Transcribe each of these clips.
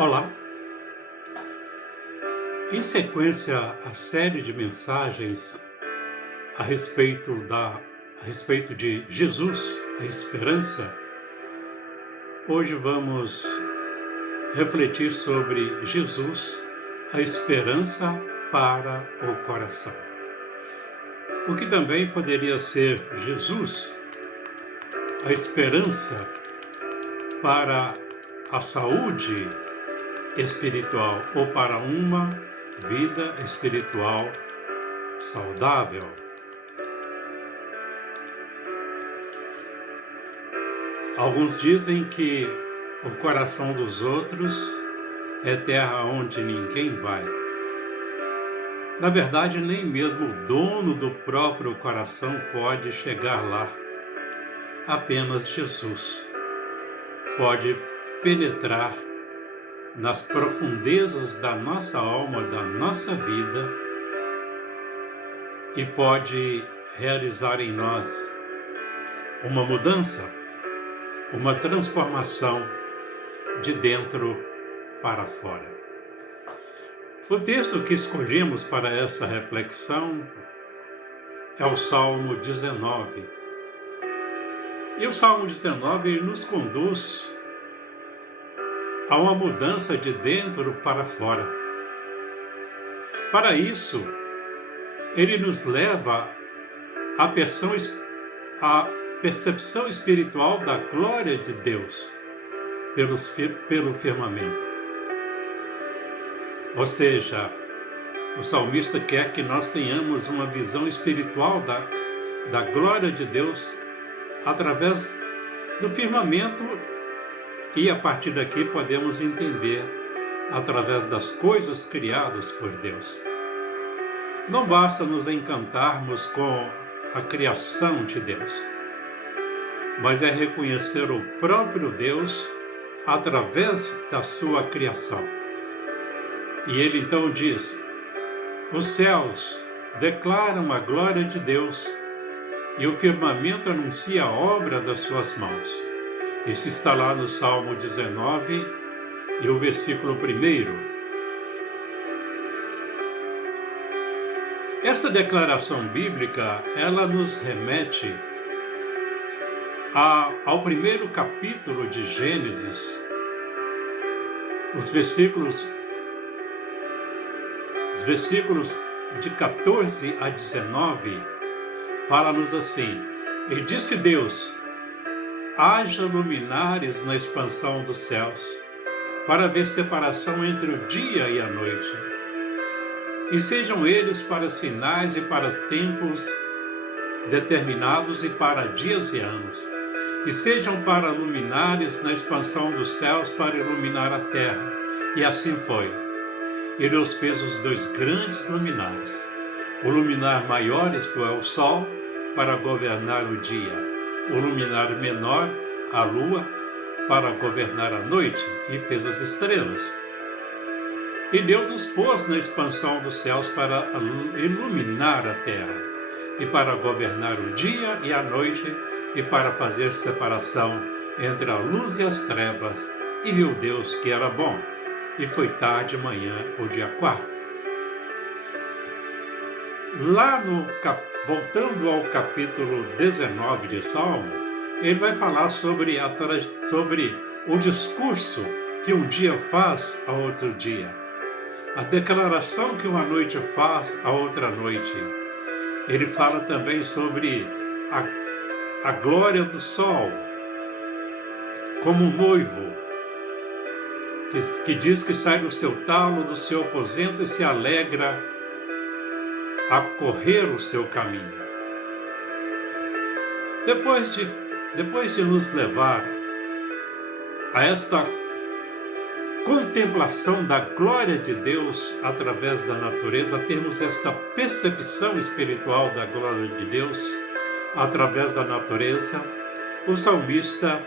Olá! Em sequência à série de mensagens a respeito de Jesus, a esperança, hoje vamos refletir sobre Jesus, a esperança para o coração. O que também poderia ser Jesus, a esperança para a saúde espiritual ou para uma vida espiritual saudável. Alguns dizem que o coração dos outros é terra onde ninguém vai. Na verdade, nem mesmo o dono do próprio coração pode chegar lá. Apenas Jesus pode penetrar nas profundezas da nossa alma, da nossa vida, e pode realizar em nós uma mudança, uma transformação de dentro para fora. O texto que escolhemos para essa reflexão é o Salmo 19. E o Salmo 19 nos conduz a uma mudança de dentro para fora. Para isso, ele nos leva à percepção espiritual da glória de Deus pelo firmamento. Ou seja, o salmista quer que nós tenhamos uma visão espiritual da glória de Deus através do firmamento. E a partir daqui podemos entender através das coisas criadas por Deus. Não basta nos encantarmos com a criação de Deus, mas é reconhecer o próprio Deus através da sua criação. E ele então diz: os céus declaram a glória de Deus e o firmamento anuncia a obra das suas mãos. Isso está lá no Salmo 19 e o versículo 1. Essa declaração bíblica, ela nos remete ao primeiro capítulo de Gênesis, os versículos de 14 a 19, fala-nos assim: e disse Deus: haja luminares na expansão dos céus, para haver separação entre o dia e a noite. E sejam eles para sinais e para tempos determinados e para dias e anos. E sejam para luminares na expansão dos céus, para iluminar a terra. E assim foi. E Deus fez os dois grandes luminares. O luminar maior, isto é, o sol, para governar o dia. O luminar menor, a lua, para governar a noite, e fez as estrelas. E Deus os pôs na expansão dos céus para iluminar a terra, e para governar o dia e a noite, e para fazer separação entre a luz e as trevas. E viu Deus que era bom, e foi tarde de manhã, o dia 4. Lá voltando ao capítulo 19 de Salmo, ele vai falar sobre o discurso que um dia faz a outro dia, a declaração que uma noite faz a outra noite. Ele fala também sobre a glória do sol, como um noivo, que diz que sai do seu talo, do seu aposento e se alegra a correr o seu caminho. Depois de nos levar a essa contemplação da glória de Deus através da natureza, temos esta percepção espiritual da glória de Deus através da natureza, o salmista,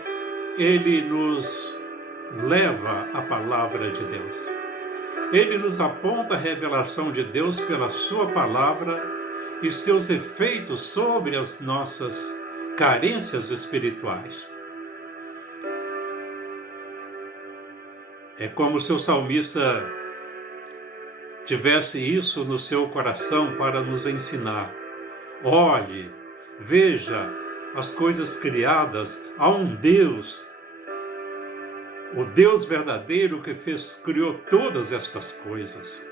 ele nos leva à palavra de Deus. Ele nos aponta a revelação de Deus pela sua palavra e seus efeitos sobre as nossas carências espirituais. É como se o salmista tivesse isso no seu coração para nos ensinar. Olhe, veja as coisas criadas, há um Deus, o Deus verdadeiro que criou todas estas coisas.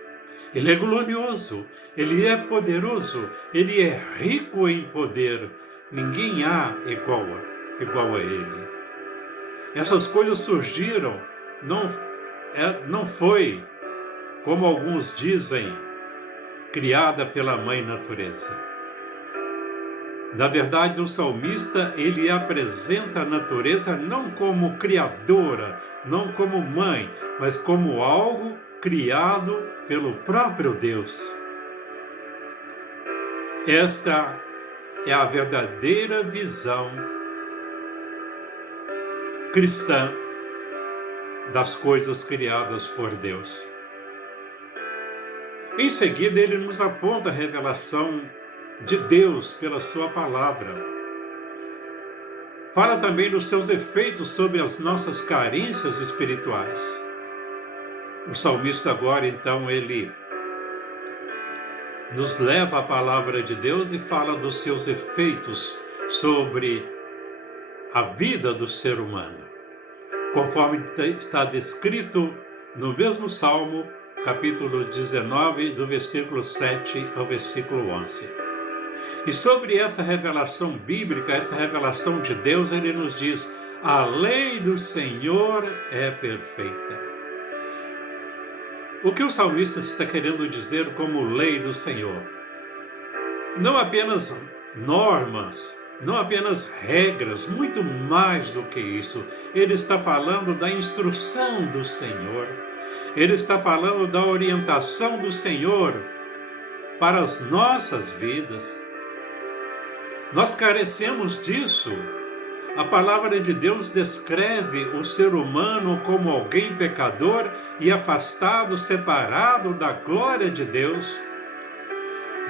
Ele é glorioso, Ele é poderoso, Ele é rico em poder. Ninguém há igual a Ele. Essas coisas surgiram, não foi, como alguns dizem, criada pela Mãe Natureza. Na verdade, o salmista, ele apresenta a natureza não como criadora, não como mãe, mas como algo criado pelo próprio Deus. Esta é a verdadeira visão cristã das coisas criadas por Deus. Em seguida, ele nos aponta a revelação de Deus pela sua palavra. Fala também dos seus efeitos sobre as nossas carências espirituais. O salmista agora, então, ele nos leva à palavra de Deus e fala dos seus efeitos sobre a vida do ser humano, conforme está descrito no mesmo Salmo, capítulo 19, do versículo 7 ao versículo 11. E sobre essa revelação bíblica, essa revelação de Deus, ele nos diz: a lei do Senhor é perfeita. O que o salmista está querendo dizer como lei do Senhor? Não apenas normas, não apenas regras, muito mais do que isso. Ele está falando da instrução do Senhor. Ele está falando da orientação do Senhor para as nossas vidas. Nós carecemos disso. A palavra de Deus descreve o ser humano como alguém pecador e afastado, separado da glória de Deus,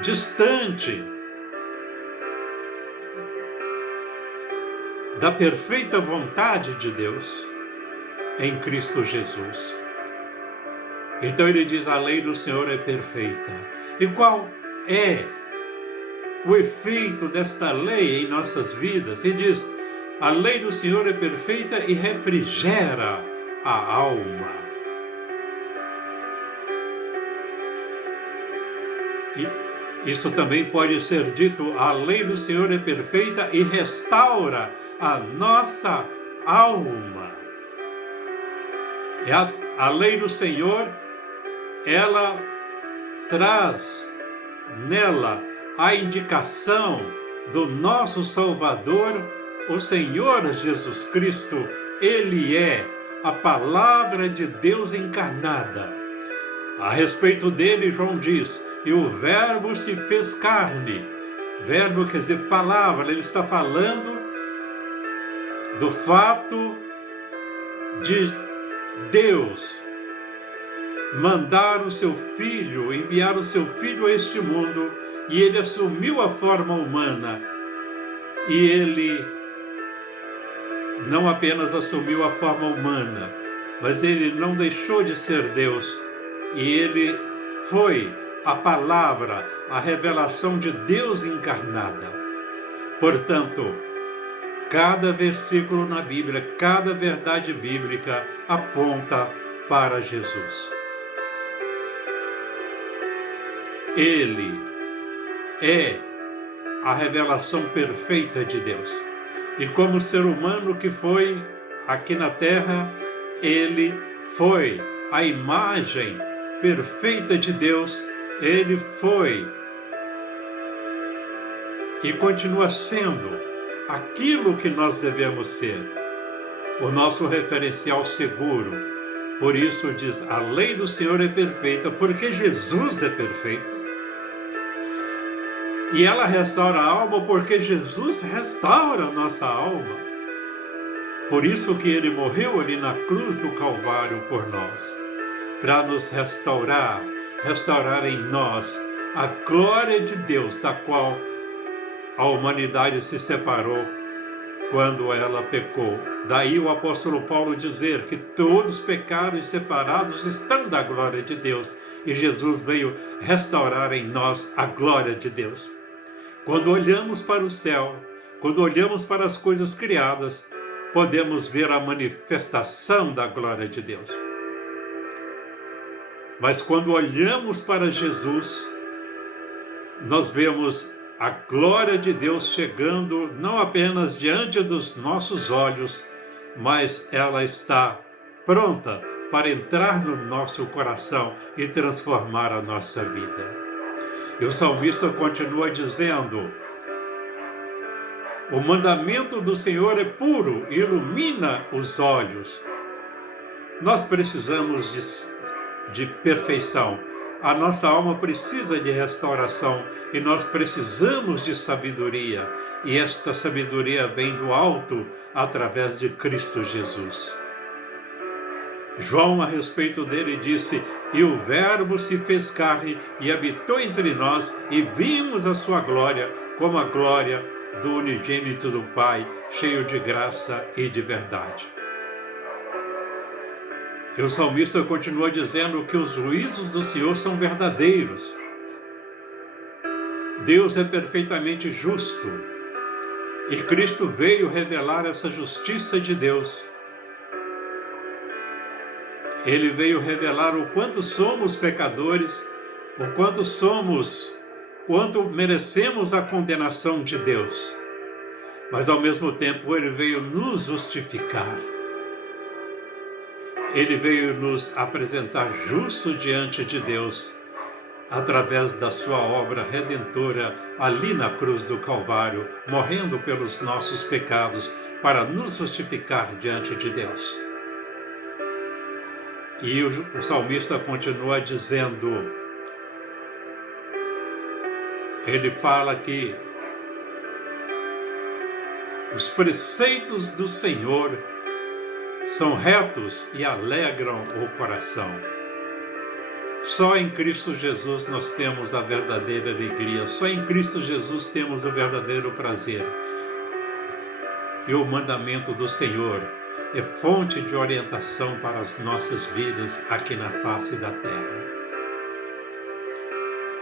distante da perfeita vontade de Deus em Cristo Jesus. Então ele diz: a lei do Senhor é perfeita. E qual é o efeito desta lei em nossas vidas? Ele diz: a lei do Senhor é perfeita e refrigera a alma. E isso também pode ser dito: a lei do Senhor é perfeita e restaura a nossa alma. E a lei do Senhor, ela traz nela a indicação do nosso Salvador, o Senhor Jesus Cristo. Ele é a palavra de Deus encarnada. A respeito dele, João diz: e o Verbo se fez carne. Verbo quer dizer palavra. Ele está falando do fato de Deus mandar o seu Filho, enviar o seu Filho a este mundo, e ele assumiu a forma humana. E ele não apenas assumiu a forma humana, mas ele não deixou de ser Deus. E ele foi a palavra, a revelação de Deus encarnada. Portanto, cada versículo na Bíblia, cada verdade bíblica aponta para Jesus. Ele é a revelação perfeita de Deus. E como ser humano que foi aqui na terra, ele foi a imagem perfeita de Deus. Ele foi e continua sendo aquilo que nós devemos ser, o nosso referencial seguro. Por isso diz: a lei do Senhor é perfeita, porque Jesus é perfeito. E ela restaura a alma porque Jesus restaura a nossa alma. Por isso que ele morreu ali na cruz do Calvário por nós, para nos restaurar em nós a glória de Deus, da qual a humanidade se separou quando ela pecou. Daí o apóstolo Paulo dizer que todos pecaram e separados estão da glória de Deus, e Jesus veio restaurar em nós a glória de Deus. Quando olhamos para o céu, quando olhamos para as coisas criadas, podemos ver a manifestação da glória de Deus. Mas quando olhamos para Jesus, nós vemos a glória de Deus chegando não apenas diante dos nossos olhos, mas ela está pronta para entrar no nosso coração e transformar a nossa vida. E o salmista continua dizendo: o mandamento do Senhor é puro e ilumina os olhos. Nós precisamos de perfeição. A nossa alma precisa de restauração e nós precisamos de sabedoria. E esta sabedoria vem do alto através de Cristo Jesus. João, a respeito dele, disse: e o Verbo se fez carne e habitou entre nós, e vimos a sua glória, como a glória do unigênito do Pai, cheio de graça e de verdade. E o salmista continua dizendo que os juízos do Senhor são verdadeiros. Deus é perfeitamente justo. E Cristo veio revelar essa justiça de Deus. Ele veio revelar o quanto somos pecadores, o quanto merecemos a condenação de Deus. Mas ao mesmo tempo ele veio nos justificar. Ele veio nos apresentar justo diante de Deus, através da sua obra redentora ali na cruz do Calvário, morrendo pelos nossos pecados, para nos justificar diante de Deus. E o salmista continua dizendo, ele fala que os preceitos do Senhor são retos e alegram o coração. Só em Cristo Jesus nós temos a verdadeira alegria. Só em Cristo Jesus temos o verdadeiro prazer. E o mandamento do Senhor é fonte de orientação para as nossas vidas aqui na face da terra.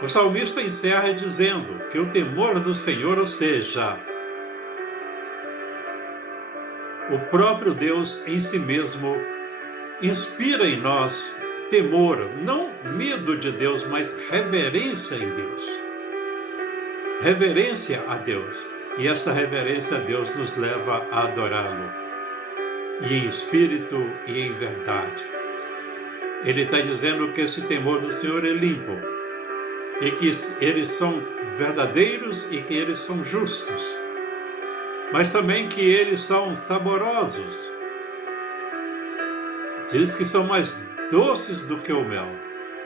O salmista encerra dizendo que o temor do Senhor, ou seja, o próprio Deus em si mesmo, inspira em nós temor, não medo de Deus, mas reverência em Deus. Reverência a Deus. E essa reverência a Deus nos leva a adorá-lo. E em espírito e em verdade. Ele está dizendo que esse temor do Senhor é limpo. E que eles são verdadeiros e que eles são justos. Mas também que eles são saborosos. Diz que são mais doces do que o mel,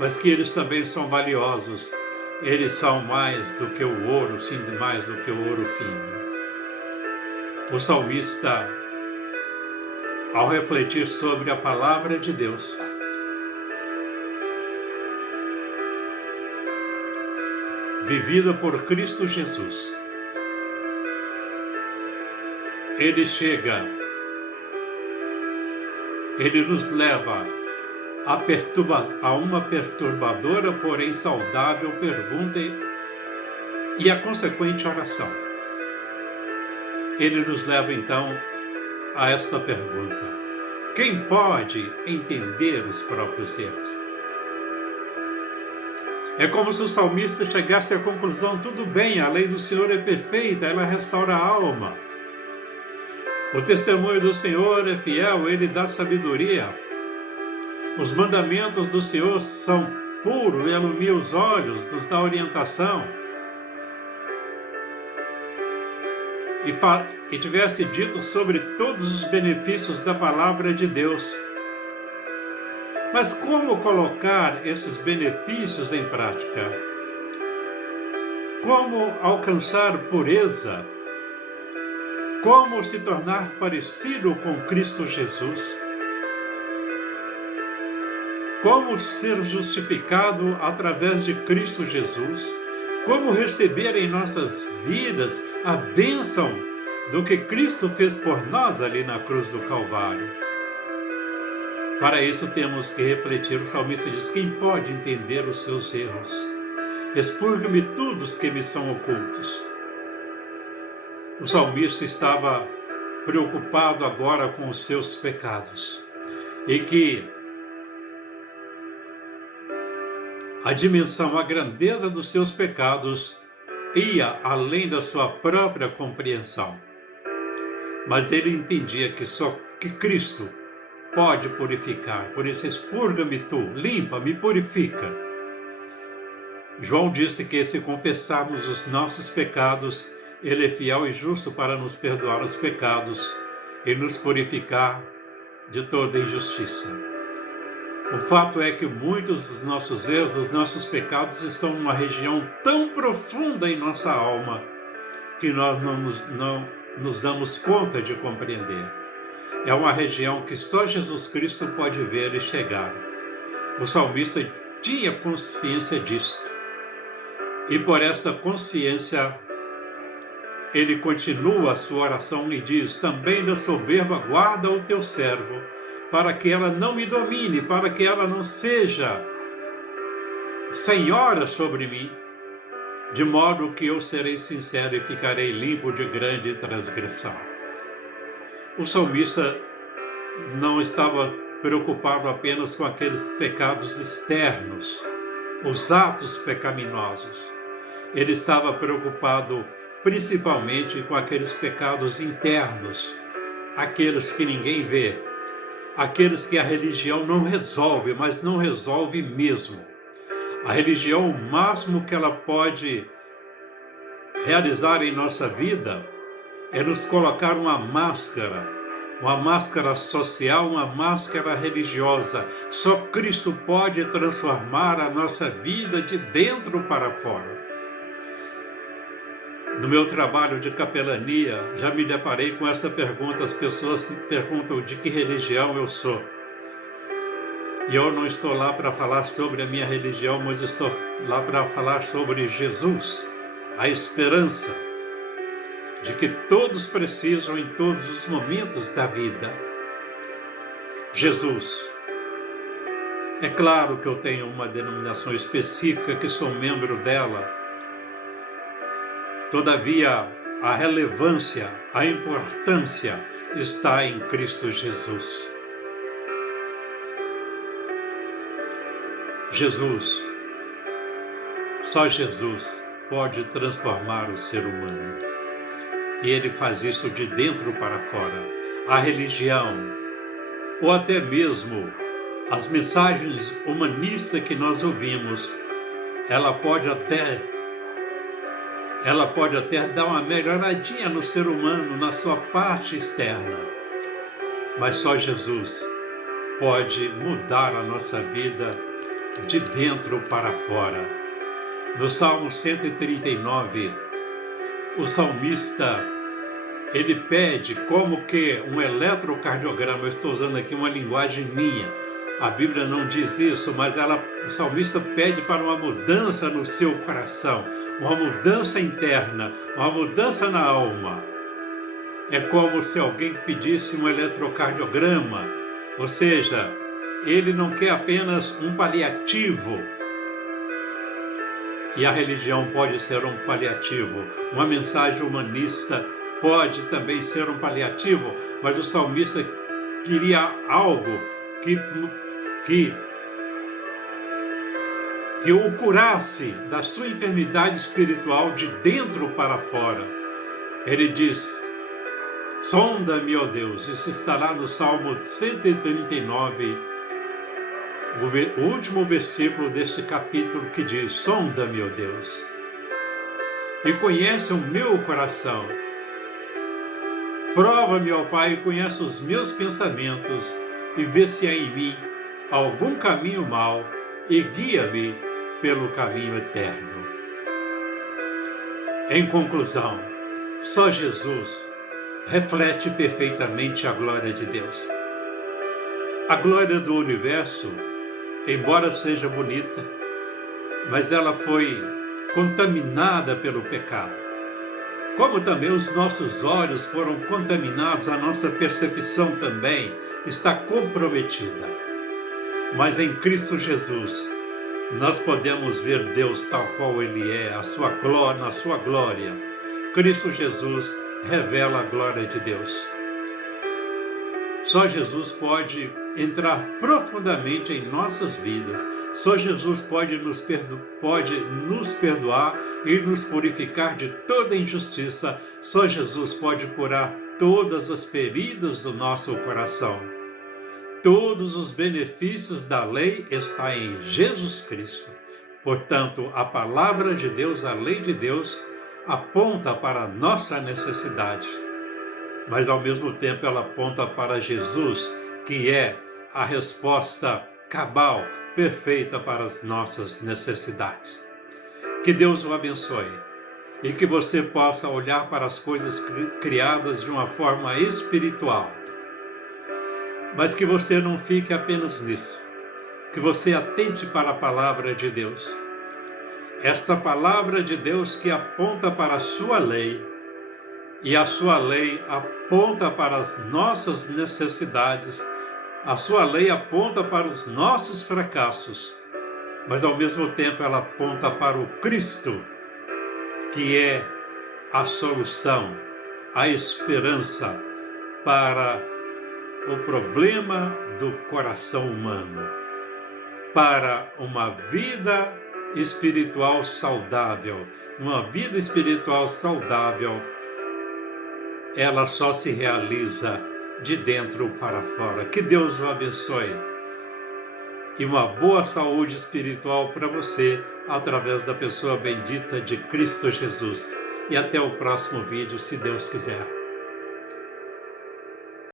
mas que eles também são valiosos. Eles são mais do que o ouro, sim, mais do que o ouro fino. O salmista, ao refletir sobre a palavra de Deus, vivida por Cristo Jesus, ele nos leva a uma perturbadora, porém saudável pergunta e a consequente oração. Ele nos leva então a esta pergunta: quem pode entender os próprios erros? É como se o salmista chegasse à conclusão: tudo bem, a lei do Senhor é perfeita, ela restaura a alma. O testemunho do Senhor é fiel, ele dá sabedoria. Os mandamentos do Senhor são puros, ilumina os olhos, nos dá orientação. E tivesse dito sobre todos os benefícios da palavra de Deus. Mas como colocar esses benefícios em prática? Como alcançar pureza? Como se tornar parecido com Cristo Jesus? Como ser justificado através de Cristo Jesus? Como receber em nossas vidas a bênção do que Cristo fez por nós ali na cruz do Calvário. Para isso temos que refletir. O salmista diz: quem pode entender os seus erros? Expurga-me todos que me são ocultos. O salmista estava preocupado agora com os seus pecados e que a dimensão, a grandeza dos seus pecados ia além da sua própria compreensão. Mas ele entendia que só que Cristo pode purificar. Por isso, expurga-me tu, limpa-me, purifica. João disse que se confessarmos os nossos pecados, Ele é fiel e justo para nos perdoar os pecados e nos purificar de toda injustiça. O fato é que muitos dos nossos erros, dos nossos pecados, estão numa região tão profunda em nossa alma que nós não nos damos conta de compreender. É uma região que só Jesus Cristo pode ver e chegar. O salmista tinha consciência disto. E por esta consciência, ele continua a sua oração e diz: também da soberba guarda o teu servo, para que ela não me domine, para que ela não seja senhora sobre mim, de modo que eu serei sincero e ficarei limpo de grande transgressão. O salmista não estava preocupado apenas com aqueles pecados externos, os atos pecaminosos. Ele estava preocupado principalmente com aqueles pecados internos, aqueles que ninguém vê, aqueles que a religião não resolve, mas não resolve mesmo. A religião, o máximo que ela pode realizar em nossa vida é nos colocar uma máscara social, uma máscara religiosa. Só Cristo pode transformar a nossa vida de dentro para fora. No meu trabalho de capelania, já me deparei com essa pergunta. As pessoas me perguntam de que religião eu sou. E eu não estou lá para falar sobre a minha religião, mas estou lá para falar sobre Jesus, a esperança de que todos precisam em todos os momentos da vida. Jesus. É claro que eu tenho uma denominação específica, que sou membro dela. Todavia, a relevância, a importância está em Cristo Jesus. Jesus, só Jesus pode transformar o ser humano. E Ele faz isso de dentro para fora. A religião, ou até mesmo as mensagens humanistas que nós ouvimos, ela pode até dar uma melhoradinha no ser humano, na sua parte externa. Mas só Jesus pode mudar a nossa vida de dentro para fora. No Salmo 139, o salmista, ele pede como que um eletrocardiograma. Eu estou usando aqui uma linguagem minha. A Bíblia não diz isso, mas o salmista pede para uma mudança no seu coração, uma mudança interna, uma mudança na alma. É como se alguém pedisse um eletrocardiograma, ou seja, ele não quer apenas um paliativo. E a religião pode ser um paliativo, uma mensagem humanista pode também ser um paliativo, mas o salmista queria algo que o curasse da sua enfermidade espiritual de dentro para fora. Ele diz: sonda-me, ó Deus. Isso está lá no Salmo 139, o último versículo deste capítulo, que diz: sonda-me, ó Deus, e conhece o meu coração. Prova-me, ó Pai, e conhece os meus pensamentos, e vê se há em mim algum caminho mau, e guia-me pelo caminho eterno. Em conclusão, só Jesus reflete perfeitamente a glória de Deus. A glória do universo, embora seja bonita, mas ela foi contaminada pelo pecado. como também os nossos olhos foram contaminados, a nossa percepção também está comprometida. Mas em Cristo Jesus, nós podemos ver Deus tal qual Ele é, na sua glória. Cristo Jesus revela a glória de Deus. Só Jesus pode entrar profundamente em nossas vidas. Só Jesus pode nos perdoar e nos purificar de toda injustiça. Só Jesus pode curar todas as feridas do nosso coração. Todos os benefícios da lei estão em Jesus Cristo. Portanto, a palavra de Deus, a lei de Deus, aponta para a nossa necessidade. Mas, ao mesmo tempo, ela aponta para Jesus, que é a resposta cabal, perfeita para as nossas necessidades. Que Deus o abençoe e que você possa olhar para as coisas criadas de uma forma espiritual. Mas que você não fique apenas nisso, que você atente para a palavra de Deus. Esta palavra de Deus que aponta para a sua lei, e a sua lei aponta para as nossas necessidades, a sua lei aponta para os nossos fracassos, mas ao mesmo tempo ela aponta para o Cristo, que é a solução, a esperança para o problema do coração humano, para uma vida espiritual saudável. Uma vida espiritual saudável, ela só se realiza de dentro para fora. Que Deus o abençoe e uma boa saúde espiritual para você através da pessoa bendita de Cristo Jesus. E até o próximo vídeo, se Deus quiser.